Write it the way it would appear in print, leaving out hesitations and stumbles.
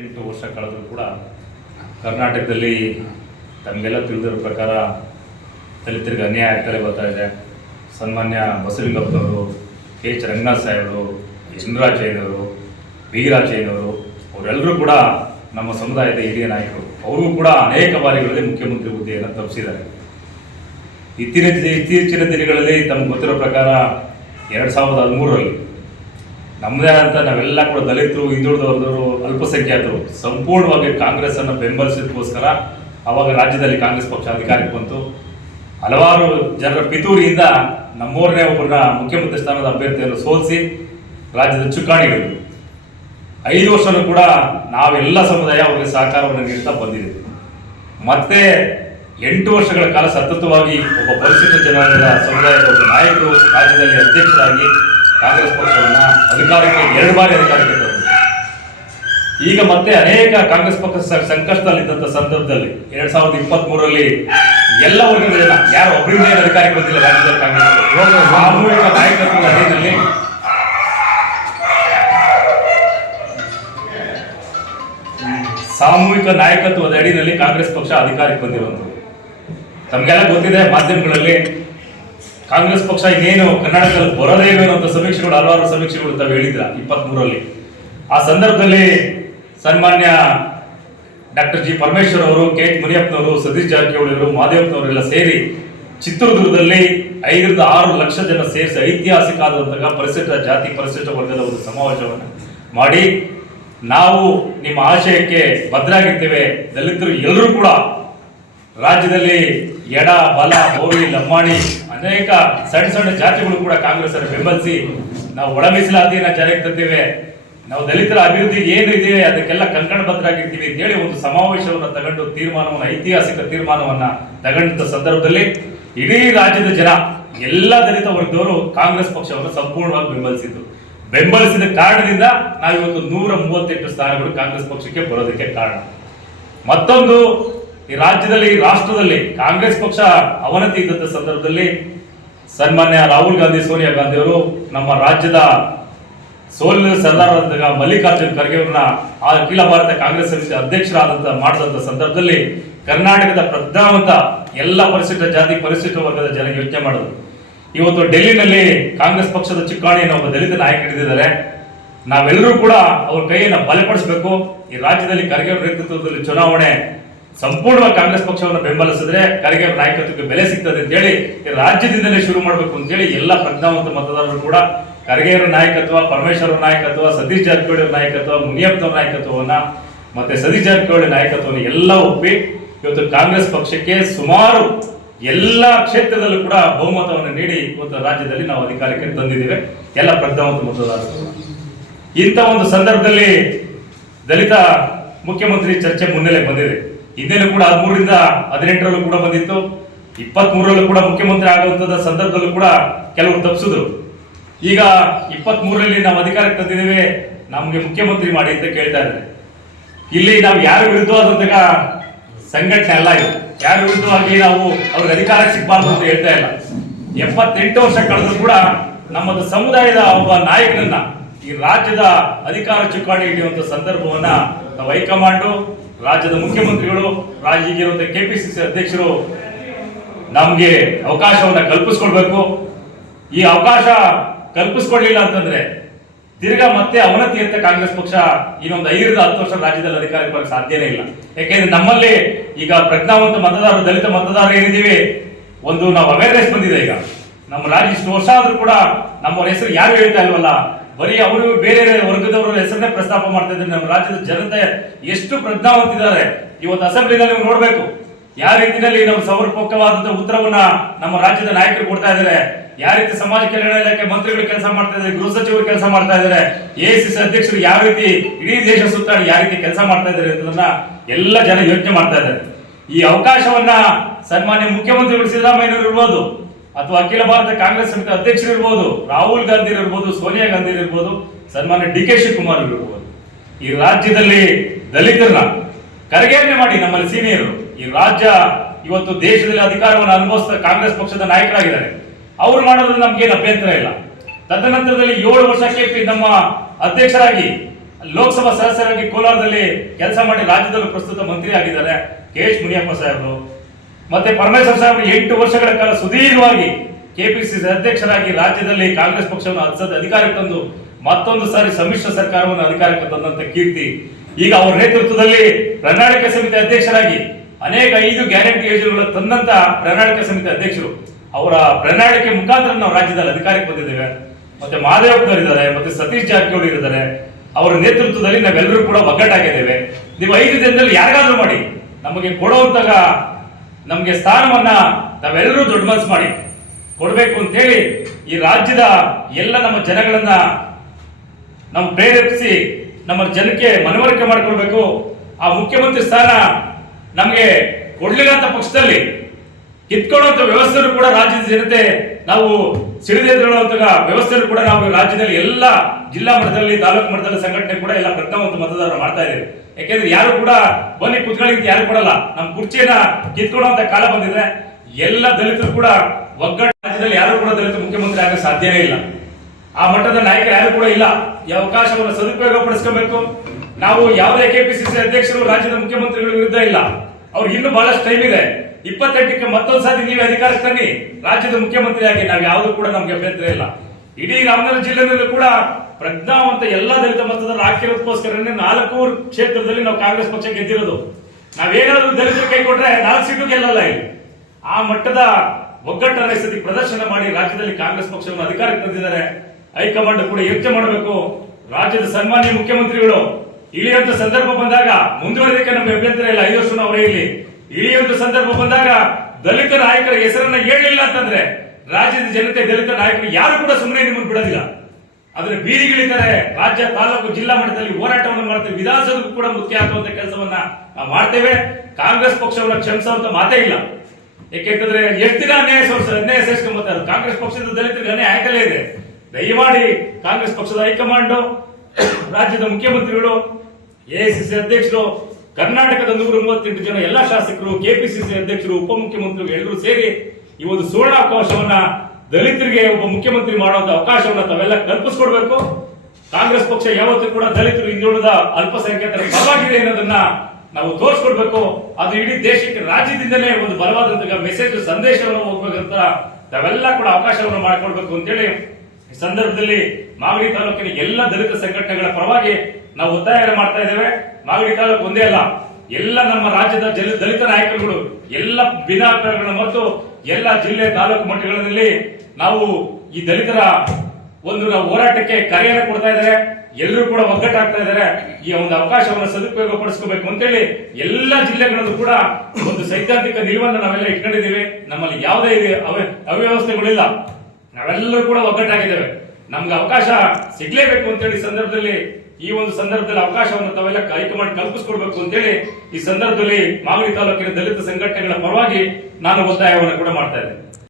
8 ವರ್ಷ ಕಳೆದರೂ ಕೂಡ ಕರ್ನಾಟಕದಲ್ಲಿ ತಮಗೆಲ್ಲ ತಿಳಿದಿರೋ ಪ್ರಕಾರ ದಲಿತರಿಗೆ ಅನ್ಯಾಯ ಆಗ್ತಲೇ ಬರ್ತಾ ಇದೆ. ಸನ್ಮಾನ್ಯ ಬಸವಲಿಂಗಪ್ಪನವರು, ಕೆ ಎಚ್ ರಂಗನಾಥ್ ಸಾಹೇಬರು, ಚಂದ್ರಾಚಯ್ಯನವರು, ವೀರಾಚಯ್ಯನವರು ಅವರೆಲ್ಲರೂ ಕೂಡ ನಮ್ಮ ಸಮುದಾಯದ ಹಿರಿಯ ನಾಯಕರು. ಅವ್ರಿಗೂ ಕೂಡ ಅನೇಕ ಬಾರಿಗಳಲ್ಲಿ ಮುಖ್ಯಮಂತ್ರಿ ಹುದ್ದೆಯನ್ನು ತಪ್ಪಿಸಿದ್ದಾರೆ. ಇತ್ತೀಚಿನ ದಿನಗಳಲ್ಲಿ ತಮಗೆ ಗೊತ್ತಿರೋ ಪ್ರಕಾರ 2013ರಲ್ಲಿ ನಮ್ಮದೇ ಅಂತ ನಾವೆಲ್ಲ ಕೂಡ ದಲಿತರು, ಹಿಂದುಳಿದವರು, ಅಲ್ಪಸಂಖ್ಯಾತರು ಸಂಪೂರ್ಣವಾಗಿ ಕಾಂಗ್ರೆಸ್ಸನ್ನು ಬೆಂಬಲಿಸೋದಕ್ಕೋಸ್ಕರ ಆವಾಗ ರಾಜ್ಯದಲ್ಲಿ ಕಾಂಗ್ರೆಸ್ ಪಕ್ಷ ಅಧಿಕಾರಕ್ಕೆ ಬಂತು. ಹಲವಾರು ಜನರ ಪಿತೂರಿಯಿಂದ ನಮ್ಮೂರನೇ ಒಬ್ಬರನ್ನ ಮುಖ್ಯಮಂತ್ರಿ ಸ್ಥಾನದ ಅಭ್ಯರ್ಥಿಯನ್ನು ಸೋಲಿಸಿ ರಾಜ್ಯದ ಚುಕ್ಕಾಣಿಗಳು 5 ವರ್ಷನೂ ಕೂಡ ನಾವೆಲ್ಲ ಸಮುದಾಯ ಅವರಿಗೆ ಸಹಕಾರವನ್ನು ನೀಡ್ತಾ ಬಂದಿದೆ. ಮತ್ತೆ 8 ವರ್ಷಗಳ ಕಾಲ ಸತತವಾಗಿ ಒಬ್ಬ ಪರಿಶಿಷ್ಟ ಜನಾಂಗದ ಸಮುದಾಯದ ಒಬ್ಬ ನಾಯಕರು ರಾಜ್ಯದಲ್ಲಿ ಅಧ್ಯಕ್ಷರಾಗಿ ಕಾಂಗ್ರೆಸ್ ಪಕ್ಷವನ್ನು ಅಧಿಕಾರಕ್ಕೆ 2 ಬಾರಿ ಅಧಿಕಾರಕ್ಕೆ ತಂದರು. ಈಗ ಮತ್ತೆ ಅನೇಕ ಕಾಂಗ್ರೆಸ್ ಪಕ್ಷ ಸಂಕಷ್ಟದಲ್ಲಿದ್ದಂಥ ಸಂದರ್ಭದಲ್ಲಿ 2023ರಲ್ಲಿ ಎಲ್ಲ ವರ್ಗದ ಜನ ಯಾರು ಒಬ್ಬರಿಂದ ಅಧಿಕಾರಕ್ಕೆ ಬಂದಿಲ್ಲ ರಾಜ್ಯದಲ್ಲಿ ಕಾಂಗ್ರೆಸ್ ಸಾಮೂಹಿಕ ನಾಯಕತ್ವದ ಅಡಿಯಲ್ಲಿ ಅಡಿನಲ್ಲಿ ಕಾಂಗ್ರೆಸ್ ಪಕ್ಷ ಅಧಿಕಾರಕ್ಕೆ ಬಂದಿರುವಂಥದ್ದು ತಮಗೆಲ್ಲ ಗೊತ್ತಿದೆ. ಮಾಧ್ಯಮಗಳಲ್ಲಿ ಕಾಂಗ್ರೆಸ್ ಪಕ್ಷ ಇನ್ನೇನು ಕರ್ನಾಟಕದಲ್ಲಿ ಬರೋದೇ ಅನ್ನುವಂಥ ಸಮೀಕ್ಷೆಗಳು, ಹಲವಾರು ಸಮೀಕ್ಷೆಗಳು ತಾವು ಹೇಳಿದ್ರ 23ರಲ್ಲಿ. ಆ ಸಂದರ್ಭದಲ್ಲಿ ಸನ್ಮಾನ್ಯ ಡಾಕ್ಟರ್ ಜಿ ಪರಮೇಶ್ವರ್ ಅವರು, ಕೆ ಎಚ್ ಮುನಿಯಪ್ಪನವರು, ಸತೀಶ್ ಜಾರಕಿಹೊಳಿ ಅವರು, ಮಾದೇವಪ್ಪನವರೆಲ್ಲ ಸೇರಿ ಚಿತ್ರದುರ್ಗದಲ್ಲಿ 5 ರಿಂದ 6 ಲಕ್ಷ ಜನ ಸೇರಿಸಿ ಐತಿಹಾಸಿಕ ಆದಂತಹ ಪರಿಶಿಷ್ಟ ಜಾತಿ ಪರಿಶಿಷ್ಟ ವರ್ಗದ ಒಂದು ಸಮಾವೇಶವನ್ನು ಮಾಡಿ ನಾವು ನಿಮ್ಮ ಆಶಯಕ್ಕೆ ಬದ್ಧರಾಗಿರ್ತೇವೆ, ದಲಿತರು ಎಲ್ಲರೂ ಕೂಡ ರಾಜ್ಯದಲ್ಲಿ ಎಡ ಬಲ ಬೋವಿ ಲಂಬಾಣಿ ಅನೇಕ ಸಣ್ಣ ಜಾತಿಗಳು ಕೂಡ ಕಾಂಗ್ರೆಸ್ ಅನ್ನು ಬೆಂಬಲಿಸಿ ನಾವು ಒಳ ಮೀಸಲಾತಿಯನ್ನು ಜಾರಿಗೆ ತಂದಿವೆ, ನಾವು ದಲಿತರ ಅಭಿವೃದ್ಧಿ ಏನಿದೆ ಅದಕ್ಕೆಲ್ಲ ಕಂಕಣಬದ್ಧರಾಗಿರ್ತೀವಿ ಅಂತ ಹೇಳಿ ಒಂದು ಸಮಾವೇಶವನ್ನು ತಗೊಂಡು ಐತಿಹಾಸಿಕ ತೀರ್ಮಾನವನ್ನ ತಗೊಂಡ ಸಂದರ್ಭದಲ್ಲಿ ಇಡೀ ರಾಜ್ಯದ ಜನ ಎಲ್ಲ ದಲಿತ ವರ್ಗದವರು ಕಾಂಗ್ರೆಸ್ ಪಕ್ಷವನ್ನು ಸಂಪೂರ್ಣವಾಗಿ ಬೆಂಬಲಿಸಿದ ಕಾರಣದಿಂದ ನಾವಿವತ್ತು 138 ಸ್ಥಾನಗಳು ಕಾಂಗ್ರೆಸ್ ಪಕ್ಷಕ್ಕೆ ಬರೋದಕ್ಕೆ ಕಾರಣ. ಮತ್ತೊಂದು, ಈ ರಾಜ್ಯದಲ್ಲಿ, ಈ ರಾಷ್ಟ್ರದಲ್ಲಿ ಕಾಂಗ್ರೆಸ್ ಪಕ್ಷ ಅವನತಿ ಇದ್ದಂಥ ಸಂದರ್ಭದಲ್ಲಿ ಸನ್ಮಾನ್ಯ ರಾಹುಲ್ ಗಾಂಧಿ, ಸೋನಿಯಾ ಗಾಂಧಿ ಅವರು ನಮ್ಮ ರಾಜ್ಯದ ಸೋಲಿನ ಸರ್ದಾರ ಮಲ್ಲಿಕಾರ್ಜುನ್ ಖರ್ಗೆ ಅವರನ್ನ ಅಖಿಲ ಭಾರತ ಕಾಂಗ್ರೆಸ್ ಸಮಿತಿ ಮಾಡಿದಂಥ ಸಂದರ್ಭದಲ್ಲಿ ಕರ್ನಾಟಕದ ಪ್ರಜ್ಞಾವಂತ ಎಲ್ಲ ಪರಿಶಿಷ್ಟ ಜಾತಿ ಪರಿಶಿಷ್ಟ ವರ್ಗದ ಜನ ಯೋಚನೆ ಮಾಡೋದು. ಇವತ್ತು ಡೆಲ್ಲಿನಲ್ಲಿ ಕಾಂಗ್ರೆಸ್ ಪಕ್ಷದ ಚುಕ್ಕಾಣಿಯನ್ನು ಒಬ್ಬ ದಲಿತ ನಾಯಕ ಹಿಡಿದಿದ್ದಾರೆ. ನಾವೆಲ್ಲರೂ ಕೂಡ ಅವ್ರ ಕೈಯನ್ನು ಬಲಪಡಿಸಬೇಕು. ಈ ರಾಜ್ಯದಲ್ಲಿ ಖರ್ಗೆ ಅವರ ನೇತೃತ್ವದಲ್ಲಿ ಚುನಾವಣೆ ಸಂಪೂರ್ಣವಾಗಿ ಕಾಂಗ್ರೆಸ್ ಪಕ್ಷವನ್ನು ಬೆಂಬಲಿಸಿದ್ರೆ ಖರ್ಗೆ ಅವರ ನಾಯಕತ್ವಕ್ಕೆ ಬೆಲೆ ಸಿಗ್ತದೆ ಅಂತ ಹೇಳಿ ಈ ರಾಜ್ಯದಿಂದಲೇ ಶುರು ಮಾಡಬೇಕು ಅಂತ ಹೇಳಿ ಎಲ್ಲ ಪ್ರಜ್ಞಾವಂತ ಮತದಾರರು ಕೂಡ ಖರ್ಗೆ ಅವರ ನಾಯಕತ್ವ, ಪರಮೇಶ್ವರ ನಾಯಕತ್ವ, ಸತೀಶ್ ಜಾರಕಿಹೊಳಿ ನಾಯಕತ್ವ, ಮುನಿಯಪ್ಪನವರ ನಾಯಕತ್ವವನ್ನ ಮತ್ತೆ ಸತೀಶ್ ಜಾರಕಿಹೊಳಿ ನಾಯಕತ್ವವನ್ನು ಎಲ್ಲ ಒಪ್ಪಿ ಇವತ್ತು ಕಾಂಗ್ರೆಸ್ ಪಕ್ಷಕ್ಕೆ ಸುಮಾರು ಎಲ್ಲ ಕ್ಷೇತ್ರದಲ್ಲೂ ಕೂಡ ಬಹುಮತವನ್ನು ನೀಡಿ ಇವತ್ತು ರಾಜ್ಯದಲ್ಲಿ ನಾವು ಅಧಿಕಾರಕ್ಕೆ ತಂದಿದ್ದೇವೆ ಎಲ್ಲ ಪ್ರಜ್ಞಾವಂತ ಮತದಾರರು. ಇಂಥ ಒಂದು ಸಂದರ್ಭದಲ್ಲಿ ದಲಿತ ಮುಖ್ಯಮಂತ್ರಿ ಚರ್ಚೆ ಮುನ್ನೆಲೆ ಬಂದಿದೆ. ಹಿಂದೆನೂ ಕೂಡ 13 ರಿಂದ 18ರಲ್ಲೂ ಕೂಡ ಬಂದಿತ್ತು, 23ರಲ್ಲೂ ಕೂಡ ಮುಖ್ಯಮಂತ್ರಿ ಆಗುವಂತಹ ಸಂದರ್ಭದಲ್ಲೂ ಕೂಡ ಕೆಲವರು ತಪ್ಪಿಸಿದ್ರು. ಈಗ 23ರಲ್ಲಿ ನಾವು ಅಧಿಕಾರಕ್ಕೆ ತಂದಿದ್ದೇವೆ, ನಮಗೆ ಮುಖ್ಯಮಂತ್ರಿ ಮಾಡಿ ಅಂತ ಕೇಳ್ತಾ ಇದ್ದಾರೆ. ಇಲ್ಲಿ ನಾವು ಯಾರು ವಿರುದ್ಧವಾದಂತಹ ಸಂಘಟನೆ ಅಲ್ಲ, ಇದು ಯಾರು ವಿರುದ್ಧವಾಗಿ ನಾವು ಅವ್ರಿಗೆ ಅಧಿಕಾರಕ್ಕೆ ಸಿಗಬಾರ್ದು ಅಂತ ಹೇಳ್ತಾ ಇಲ್ಲ. 78 ವರ್ಷ ಕಳೆದ್ರು ಕೂಡ ನಮ್ಮದು ಸಮುದಾಯದ ಒಬ್ಬ ನಾಯಕನನ್ನ ಈ ರಾಜ್ಯದ ಅಧಿಕಾರ ಚುಕ್ಕಾಣಿ ಹಿಡಿಯುವಂತ ಸಂದರ್ಭವನ್ನ ನಾವು ಹೈಕಮಾಂಡು, ರಾಜ್ಯದ ಮುಖ್ಯಮಂತ್ರಿಗಳು, ಈಗಿರುವಂತ ಕೆಪಿಸಿಸಿ ಅಧ್ಯಕ್ಷರು ನಮ್ಗೆ ಅವಕಾಶವನ್ನ ಕಲ್ಪಿಸ್ಕೊಳ್ಬೇಕು. ಈ ಅವಕಾಶ ಕಲ್ಪಿಸ್ಕೊಡ್ಲಿಲ್ಲ ಅಂತಂದ್ರೆ ತಿರ್ಗಾ ಮತ್ತೆ ಅವನತಿ ಅಂತ ಕಾಂಗ್ರೆಸ್ ಪಕ್ಷ ಇನ್ನೊಂದು 5 ರಿಂದ 10 ವರ್ಷ ರಾಜ್ಯದಲ್ಲಿ ಅಧಿಕಾರಕ್ಕೆ ಬರಕ್ಕೆ ಸಾಧ್ಯನೇ ಇಲ್ಲ. ಯಾಕೆಂದ್ರೆ ನಮ್ಮಲ್ಲಿ ಈಗ ಪ್ರಜ್ಞಾವಂತ ಮತದಾರರು, ದಲಿತ ಮತದಾರರು ಏನಿದ್ದೀವಿ, ಒಂದು ನಾವು ಅವೇರ್ನೆಸ್ ಬಂದಿದೆ. ಈಗ ನಮ್ಮ ರಾಜ್ಯ ಇಷ್ಟು ವರ್ಷ ಆದ್ರೂ ಕೂಡ ನಮ್ಮ ಹೆಸರು ಯಾರು ಹೇಳ್ತಾ ಇಲ್ವಲ್ಲ, ಬರೀ ಅವರು ಬೇರೆ ವರ್ಗದವರ ಹೆಸರನ್ನೇ ಪ್ರಸ್ತಾಪ ಮಾಡ್ತಾ ಇದ್ದಾರೆ. ನಮ್ಮ ರಾಜ್ಯದ ಜನತೆ ಎಷ್ಟು ಪ್ರಜ್ಞಾವಂತಿದ್ದಾರೆ. ಇವತ್ತು ಅಸೆಂಬ್ಲಿನಲ್ಲಿ ನೀವು ನೋಡ್ಬೇಕು ಯಾವ ರೀತಿಯಲ್ಲಿ ನಾವು ಸಮರ್ಪಕವಾದಂತಹ ಉತ್ತರವನ್ನ ನಮ್ಮ ರಾಜ್ಯದ ನಾಯಕರು ಕೊಡ್ತಾ ಇದ್ದಾರೆ, ಯಾವ ರೀತಿ ಸಮಾಜ ಕಲ್ಯಾಣ ಇಲಾಖೆ ಮಂತ್ರಿಗಳು ಕೆಲಸ ಮಾಡ್ತಾ ಇದ್ದಾರೆ, ಗೃಹ ಸಚಿವರು ಕೆಲಸ ಮಾಡ್ತಾ ಇದ್ದಾರೆ, ಎಐಸಿಸಿ ಅಧ್ಯಕ್ಷರು ಯಾವ ರೀತಿ ಇಡೀ ದೇಶ ಸುತ್ತಾಡಿ ಯಾವ ರೀತಿ ಕೆಲಸ ಮಾಡ್ತಾ ಇದ್ದಾರೆ ಅನ್ನೋದನ್ನ ಎಲ್ಲ ಜನ ಯೋಚನೆ ಮಾಡ್ತಾ ಇದ್ದಾರೆ. ಈ ಅವಕಾಶವನ್ನ ಸನ್ಮಾನ್ಯ ಮುಖ್ಯಮಂತ್ರಿಗಳು ಸಿದ್ದರಾಮಯ್ಯ ಇರ್ಬೋದು, ಅಥವಾ ಅಖಿಲ ಭಾರತ ಕಾಂಗ್ರೆಸ್ ಸಮಿತಿ ಅಧ್ಯಕ್ಷರು ಇರ್ಬೋದು, ರಾಹುಲ್ ಗಾಂಧಿ ಇರ್ಬೋದು, ಸೋನಿಯಾ ಗಾಂಧಿ ಇರ್ಬೋದು, ಸನ್ಮಾನ್ಯ ಡಿ ಕೆ ಶಿವಕುಮಾರ್ ಇರ್ಬೋದು, ಈ ರಾಜ್ಯದಲ್ಲಿ ದಲಿತರನ್ನ ಕರಗೇರಣೆ ಮಾಡಿ ನಮ್ಮಲ್ಲಿ ಸೀನಿಯರು ಈ ರಾಜ್ಯ ಇವತ್ತು ದೇಶದಲ್ಲಿ ಅಧಿಕಾರವನ್ನು ಅನುಭವಿಸಿದ ಕಾಂಗ್ರೆಸ್ ಪಕ್ಷದ ನಾಯಕರಾಗಿದ್ದಾರೆ. ಅವ್ರು ಮಾಡೋದ್ರಲ್ಲಿ ನಮ್ಗೇನು ಅಭ್ಯಂತರ ಇಲ್ಲ. ತದನಂತರದಲ್ಲಿ 7 ವರ್ಷಕ್ಕೆ ನಮ್ಮ ಅಧ್ಯಕ್ಷರಾಗಿ ಲೋಕಸಭಾ ಸದಸ್ಯರಾಗಿ ಕೋಲಾರದಲ್ಲಿ ಕೆಲಸ ಮಾಡಿ ರಾಜ್ಯದಲ್ಲೂ ಪ್ರಸ್ತುತ ಮಂತ್ರಿ ಆಗಿದ್ದಾರೆ KH ಮುನಿಯಪ್ಪ ಸಾಹೇಬರು. ಮತ್ತೆ ಪರಮೇಶ್ವರ್ ಸಾಹೇಬರು 8 ವರ್ಷಗಳ ಕಾಲ ಸುದೀರ್ಘವಾಗಿ ಕೆಪಿಸಿಸಿ ಅಧ್ಯಕ್ಷರಾಗಿ ರಾಜ್ಯದಲ್ಲಿ ಕಾಂಗ್ರೆಸ್ ಪಕ್ಷವನ್ನು ಅಧಿಕಾರಕ್ಕೆ ತಂದು ಮತ್ತೊಂದು ಸಾರಿ ಸಮ್ಮಿಶ್ರ ಸರ್ಕಾರವನ್ನು ಅಧಿಕಾರಕ್ಕೆ ತಂದಂತ ಕೀರ್ತಿ. ಈಗ ಅವರ ನೇತೃತ್ವದಲ್ಲಿ ಪ್ರಣಾಳಿಕೆ ಸಮಿತಿ ಅಧ್ಯಕ್ಷರಾಗಿ ಅನೇಕ 5 ಗ್ಯಾರಂಟಿ ಯೋಜನೆಗಳನ್ನು ತಂದಂತ ಪ್ರಣಾಳಿಕೆ ಸಮಿತಿ ಅಧ್ಯಕ್ಷರು. ಅವರ ಪ್ರಣಾಳಿಕೆ ಮುಖಾಂತರ ನಾವು ರಾಜ್ಯದಲ್ಲಿ ಅಧಿಕಾರಕ್ಕೆ ಬಂದಿದ್ದೇವೆ. ಮತ್ತೆ ಮಹದೇವಪ್ಪನವರು ಇದ್ದಾರೆ, ಮತ್ತೆ ಸತೀಶ್ ಜಾರಕಿಹೊಳಿ ಇದ್ದಾರೆ. ಅವರ ನೇತೃತ್ವದಲ್ಲಿ ನಾವೆಲ್ಲರೂ ಕೂಡ ಒಗ್ಗಟ್ಟಾಗಿದ್ದೇವೆ. ನೀವು 5 ದಿನದಲ್ಲಿ ಯಾರಿಗಾದ್ರೂ ಮಾಡಿ ನಮಗೆ ಕೊಡುವಂತಹ ನಮಗೆ ಸ್ಥಾನವನ್ನ ನಾವೆಲ್ಲರೂ ದೊಡ್ಡ ಮನಸ್ಸು ಮಾಡಿ ಕೊಡಬೇಕು ಅಂತ ಹೇಳಿ ಈ ರಾಜ್ಯದ ಎಲ್ಲ ನಮ್ಮ ಜನಗಳನ್ನ ನಾವು ಪ್ರೇರೇಪಿಸಿ ನಮ್ಮ ಜನಕ್ಕೆ ಮನವರಿಕೆ ಮಾಡಿಕೊಳ್ಬೇಕು. ಆ ಮುಖ್ಯಮಂತ್ರಿ ಸ್ಥಾನ ನಮಗೆ ಕೊಡ್ಲಿಲ್ಲ ಅಂತ ಪಕ್ಷದಲ್ಲಿ ಕಿತ್ಕೊಳ್ಳುವಂತ ವ್ಯವಸ್ಥೆಯನ್ನು ಕೂಡ ರಾಜ್ಯದ ಜನತೆ ನಾವು ಸಿಡಿದೇಳುವಂತ ವ್ಯವಸ್ಥೆಯನ್ನು ಕೂಡ ನಾವು ರಾಜ್ಯದಲ್ಲಿ ಎಲ್ಲ ಜಿಲ್ಲಾ ಮಟ್ಟದಲ್ಲಿ ತಾಲೂಕು ಮಟ್ಟದಲ್ಲಿ ಸಂಘಟನೆ ಕೂಡ ಎಲ್ಲ ಪ್ರಜ್ಞಾವಂತ ಮತದಾರರು ಮಾಡ್ತಾ ಇದ್ದೇವೆ. ಯಾಕೆಂದ್ರೆ ಯಾರು ಕೂಡ ಬನ್ನಿ ಕುತ್ಕೊಳ್ಳಿ ಯಾರು ಕೊಡಲ್ಲ. ನಮ್ಮ ಕುರ್ಚಿಯನ್ನ ಕಿತ್ಕೊಳ್ಳುವಂತ ಕಾಲ ಬಂದಿದೆ. ಎಲ್ಲ ದಲಿತರು ಕೂಡ ಒಗ್ಗಟ್ಟು. ರಾಜ್ಯದಲ್ಲಿ ಯಾರು ಕೂಡ ದಲಿತ ಮುಖ್ಯಮಂತ್ರಿ ಆಗಕ್ಕೆ ಸಾಧ್ಯವೇ ಇಲ್ಲ. ಆ ಮಟ್ಟದ ನಾಯಕರು ಯಾರು ಕೂಡ ಇಲ್ಲ. ಈ ಅವಕಾಶವನ್ನು ಸದುಪಯೋಗ ಪಡಿಸ್ಕೋಬೇಕು. ನಾವು ಯಾವುದೇ ಕೆಪಿಸಿಸಿ ಅಧ್ಯಕ್ಷರು ರಾಜ್ಯದ ಮುಖ್ಯಮಂತ್ರಿಗಳ ವಿರುದ್ಧ ಇಲ್ಲ. ಅವ್ರಿಗೆ ಇನ್ನೂ ಬಹಳಷ್ಟು ಟೈಮ್ ಇದೆ. 28ಕ್ಕೆ ಮತ್ತೊಂದು ಸಾರಿ ನೀವೇ ಅಧಿಕಾರಕ್ಕೆ ತನ್ನಿ ರಾಜ್ಯದ ಮುಖ್ಯಮಂತ್ರಿಯಾಗಿ. ನಾವು ಯಾವುದು ಕೂಡ ನಮ್ಗೆ ಅಭ್ಯಂತರ ಇಲ್ಲ. ಇಡೀ ರಾಮನಗರ ಜಿಲ್ಲೆಯಲ್ಲೂ ಕೂಡ ಪ್ರಜ್ಞಾವಂತ ಎಲ್ಲ ದಲಿತ ಮತದಾರರು ಹಾಕಿರೋದಕ್ಕೋಸ್ಕರನೇ 4 ಕ್ಷೇತ್ರದಲ್ಲಿ ನಾವು ಕಾಂಗ್ರೆಸ್ ಪಕ್ಷ ಗೆದ್ದಿರೋದು. ನಾವೇನಾದ್ರೂ ದಲಿತರು ಕೈ ಕೊಟ್ರೆ 4 ಸೀಟು ಗೆಲ್ಲಲ್ಲ ಇಲ್ಲಿ. ಆ ಮಟ್ಟದ ಒಗ್ಗಟ್ಟನ್ನ ಸ್ಥಿತಿ ಪ್ರದರ್ಶನ ಮಾಡಿ ರಾಜ್ಯದಲ್ಲಿ ಕಾಂಗ್ರೆಸ್ ಪಕ್ಷವನ್ನು ಅಧಿಕಾರಕ್ಕೆ ತಂದಿದ್ದಾರೆ. ಹೈಕಮಾಂಡ್ ಕೂಡ ಯೋಚನೆ ಮಾಡಬೇಕು. ರಾಜ್ಯದ ಸನ್ಮಾನ್ಯ ಮುಖ್ಯಮಂತ್ರಿಗಳು ಇಳಿಯುವಂತ ಸಂದರ್ಭ ಬಂದಾಗ ಮುಂದುವರೆದಕ್ಕೆ ನಮ್ಗೆ ಅಭ್ಯಂತರ ಇಲ್ಲ. 5 ವರ್ಷ ಅವರೇ ಇಲ್ಲಿ ಇಳಿಯುವಂತ ಸಂದರ್ಭ ಬಂದಾಗ ದಲಿತ ನಾಯಕರ ಹೆಸರನ್ನ ಹೇಳಿಲ್ಲ ಅಂತಂದ್ರೆ ರಾಜ್ಯದ ಜನತೆ ದಲಿತ ನಾಯಕರು ಯಾರು ಕೂಡ ಸುಮ್ಮನೆ ನಿಮ್ಮನ್ನು ಬಿಡೋದಿಲ್ಲ. ಆದ್ರೆ ಬೀದಿಗಿಳಿತಾರೆ. ರಾಜ್ಯ ತಾಲೂಕು ಜಿಲ್ಲಾ ಮಟ್ಟದಲ್ಲಿ ಹೋರಾಟವನ್ನು ಮಾಡ್ತೇವೆ. ವಿಧಾನಸಭೆಗೂ ಕೂಡ ಮುಖ್ಯ ಹಾಕುವಂತ ಕೆಲಸವನ್ನ ನಾವು ಮಾಡ್ತೇವೆ. ಕಾಂಗ್ರೆಸ್ ಪಕ್ಷವನ್ನ ಕ್ಷಮಿಸುವಂತ ಮಾತೇ ಇಲ್ಲ. ಯಾಕೆಂತಂದ್ರೆ ಎಷ್ಟು ದಿನ ಅನ್ಯಾಯ ಸಹಿಸ್ಕೊಂಡ್ಬರ್ತಾರೆ. ಕಾಂಗ್ರೆಸ್ ಪಕ್ಷದ ದಲಿತರಿಗೆ ಅನ್ಯಾಯ ಆಯ್ತಲೇ ಇದೆ. ದಯಮಾಡಿ ಕಾಂಗ್ರೆಸ್ ಪಕ್ಷದ ಹೈಕಮಾಂಡ್, ರಾಜ್ಯದ ಮುಖ್ಯಮಂತ್ರಿಗಳು, AICC ಅಧ್ಯಕ್ಷರು, ಕರ್ನಾಟಕದ 138 ಜನ ಎಲ್ಲ ಶಾಸಕರು, KPCC ಅಧ್ಯಕ್ಷರು, ಉಪಮುಖ್ಯಮಂತ್ರಿಗಳು ಎಲ್ಲರೂ ಸೇರಿ ಈ ಒಂದು ಸುವರ್ಣಾವಕಾಶವನ್ನ ದಲಿತರಿಗೆ ಒಬ್ಬ ಮುಖ್ಯಮಂತ್ರಿ ಮಾಡುವಂತ ಅವಕಾಶವನ್ನ ತಾವೆಲ್ಲ ಕಲ್ಪಿಸ್ಕೊಡ್ಬೇಕು. ಕಾಂಗ್ರೆಸ್ ಪಕ್ಷ ಯಾವತ್ತೂ ಕೂಡ ದಲಿತರು, ಹಿಂದುಳಿದ ಅಲ್ಪಸಂಖ್ಯಾತರ ಪರವಾಗಿದೆ ಅನ್ನೋದನ್ನ ನಾವು ತೋರಿಸ್ಕೊಡ್ಬೇಕು. ಅದು ಇಡೀ ದೇಶಕ್ಕೆ ರಾಜ್ಯದಿಂದಲೇ ಒಂದು ಬಲವಾದಂತಹ ಮೆಸೇಜ್ ಸಂದೇಶವನ್ನು ಹೋಗ್ಬೇಕಂತ ತಾವೆಲ್ಲ ಕೂಡ ಅವಕಾಶವನ್ನು ಮಾಡಿಕೊಡ್ಬೇಕು ಅಂತೇಳಿ ಈ ಸಂದರ್ಭದಲ್ಲಿ ಮಾಗಡಿ ತಾಲೂಕಿನ ಎಲ್ಲ ದಲಿತ ಸಂಘಟನೆಗಳ ಪರವಾಗಿ ನಾವು ಒತ್ತಾಯ ಮಾಡ್ತಾ ಇದ್ದೇವೆ. ಮಾಗಡಿ ತಾಲೂಕು ಒಂದೇ ಅಲ್ಲ, ಎಲ್ಲ ನಮ್ಮ ರಾಜ್ಯದ ದಲಿತ ನಾಯಕರುಗಳು ಎಲ್ಲ ಭಿನ್ನಾಭಿಪ್ರಾಯಗಳನ್ನ ಮತ್ತು ಎಲ್ಲ ಜಿಲ್ಲೆ ತಾಲೂಕು ಮಟ್ಟಗಳಲ್ಲಿ ನಾವು ಈ ದಲಿತರ ಒಂದು ಹೋರಾಟಕ್ಕೆ ಕರೆಯನ್ನು ಕೊಡ್ತಾ ಇದ್ದಾರೆ. ಎಲ್ಲರೂ ಕೂಡ ಒಗ್ಗಟ್ಟಾಗ್ತಾ ಇದ್ದಾರೆ. ಈ ಒಂದು ಅವಕಾಶವನ್ನು ಸದುಪಯೋಗ ಪಡಿಸ್ಕೋಬೇಕು ಅಂತೇಳಿ ಎಲ್ಲ ಜಿಲ್ಲೆಗಳಲ್ಲೂ ಕೂಡ ಒಂದು ಸೈದ್ಧಾಂತಿಕ ನಿಲುವನ್ನು ನಾವೆಲ್ಲ ಇಟ್ಕೊಂಡಿದ್ದೀವಿ. ನಮ್ಮಲ್ಲಿ ಯಾವುದೇ ಅವ್ಯವಸ್ಥೆಗಳಿಲ್ಲ. ನಾವೆಲ್ಲರೂ ಕೂಡ ಒಗ್ಗಟ್ಟಾಗಿದ್ದೇವೆ. ನಮ್ಗೆ ಅವಕಾಶ ಸಿಗ್ಲೇಬೇಕು ಅಂತೇಳಿ ಸಂದರ್ಭದಲ್ಲಿ ಈ ಒಂದು ಸಂದರ್ಭದಲ್ಲಿ ಅವಕಾಶವನ್ನು ತಾವೆಲ್ಲ ಹೈಕಮಾಂಡ್ ಕಲ್ಪಿಸ್ಕೊಡ್ಬೇಕು ಅಂತೇಳಿ ಈ ಸಂದರ್ಭದಲ್ಲಿ ಮಾಗಡಿ ತಾಲೂಕಿನ ದಲಿತ ಸಂಘಟನೆಗಳ ಪರವಾಗಿ ನಾನು ಒತ್ತಾಯವನ್ನು ಕೂಡ ಮಾಡ್ತಾ ಇದ್ದೇನೆ.